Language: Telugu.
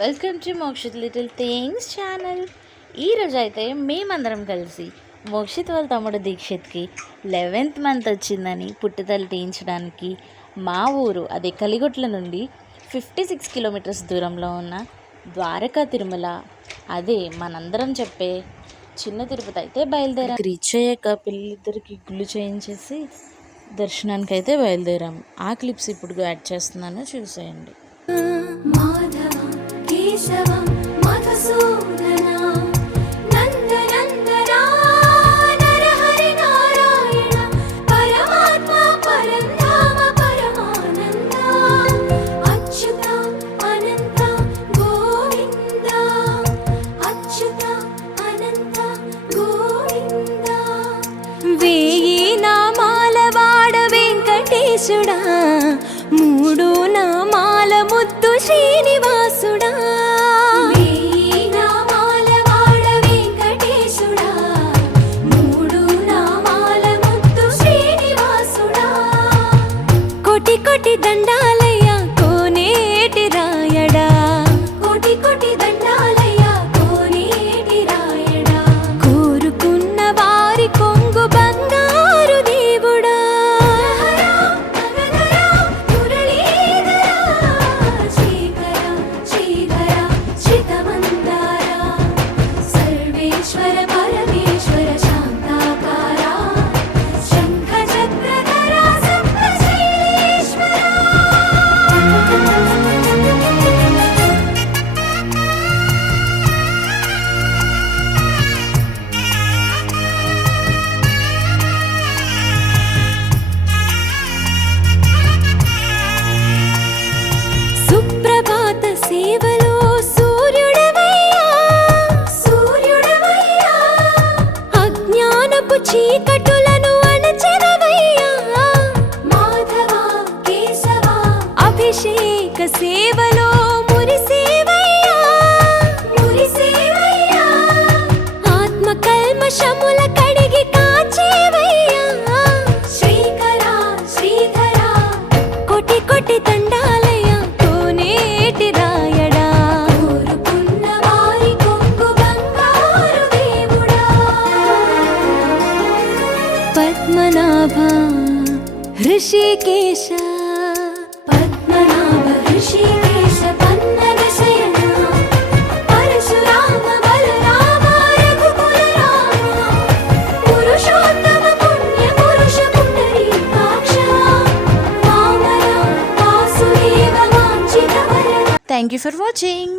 Welcome to Mokshith little things channel. ఈరోజు అయితే మేమందరం కలిసి మోక్షిత్ వాళ్ళ తమ్ముడు దీక్షిత్కి 11th మంత్ వచ్చిందని పుట్టుదల తీయించడానికి మా ఊరు అదే కలిగొట్ల నుండి 56 కిలోమీటర్స్ దూరంలో ఉన్న ద్వారకా తిరుమల, అదే మనందరం చెప్పే చిన్న తిరుపతి అయితే బయలుదేరాం. రీచ్ అయ్యాక పిల్లలిద్దరికి గుళ్ళు చేయించేసి దర్శనానికి అయితే బయలుదేరాం. ఆ క్లిప్స్ ఇప్పుడు యాడ్ చేస్తున్నాను, చూసేయండి. మూడు నామాల ముద్దు శ్రీనివాసుడా, నామాల వాడ వెంకటేశుడా, మూడు నామాల ముద్దు శ్రీనివాసుడా. కోటి కోటి దండాలయ్య కోనేటి రాయడా, కోటి కోటి దండాలయ్య కోనేటి రాయడా, కోరుకున్న వారి కొంగు బంగారు దేవుడా. చీకటులను అణచెరవయ్యా మాధవా కేశవా, అభిషేక సేవలో మురిసేవయ్యా మురిసేవయ్యా, ఆత్మ కల్మషముల కడిగి కాచేవయ్యా శ్రీకరా శ్రీధరా. కోటి కోటి దండాలయ్య కోనేటి రాయడా, కోరుకున్న వారి కొంగు బంగారు దేవుడా. పద్మనాభ హృషికేశ, పద్మనాభ హృషికేశ, పన్నగ శయన, పరశురామ బలరామ రఘుకుల రామ, పురుషోత్తమ పుణ్య పురుష పుండరీకాక్ష, వామన వాసుదేవ వాంఛిత వరద. Thank you for watching.